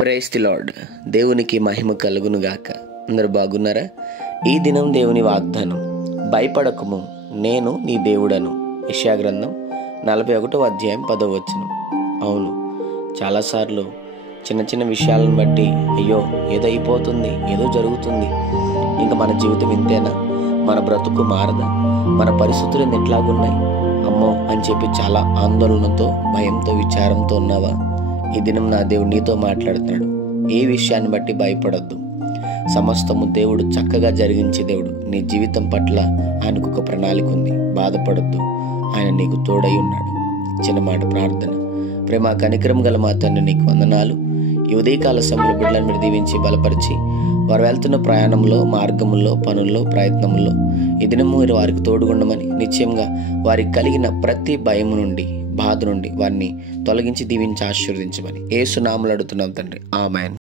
Praise the lord. దేవునికి మహిమ కలుగును గాక. అందరూ బాగున్నారా? ఈ దినం దేవుని వాగ్దానం, భయపడకము, నేను నీ దేవుడను. యెషయా గ్రంథం 41వ అధ్యాయం 10వ వచనం. అవును, చాలాసార్లు చిన్న చిన్న విషయాలను బట్టి అయ్యో ఏదో అయిపోతుంది, ఏదో జరుగుతుంది, ఇంకా మన జీవితం ఇంతేనా, మన బ్రతుకు మారదా, మన పరిస్థితులు ఎట్లాగున్నాయి, అమ్మో అని చెప్పి చాలా ఆందోళనతో, భయంతో, విచారంతో ఉన్నావా? ఈ దినం నా దేవుడు నీతో మాట్లాడుతున్నాడు. ఏ విషయాన్ని బట్టి భయపడద్దు. సమస్తము దేవుడు చక్కగా జరిగించే దేవుడు. నీ జీవితం పట్ల ఆయనకు ఒక ప్రణాళిక ఉంది. బాధపడద్దు, ఆయన నీకు తోడై ఉన్నాడు. చిన్న మాట ప్రార్థన. ప్రేమ కనికరం గల మా తండ్రి, నీకు వందనాలు. ఈ ఉదయకాల సమయంలో బిడ్డలను మీరు దీవించి బలపరిచి, వారు వెళ్తున్న ప్రయాణంలో, మార్గంలో, పనుల్లో, ప్రయత్నంలో ఈ దినము మీరు వారికి తోడుగుండమని, నిశ్చయంగా వారికి కలిగిన ప్రతి భయం నుండి, బాధ నుండి వారిని తొలగించి దీవించి ఆశీర్వదించమని యేసు నామములో అడుగుతున్నాం తండ్రి. ఆమేన్.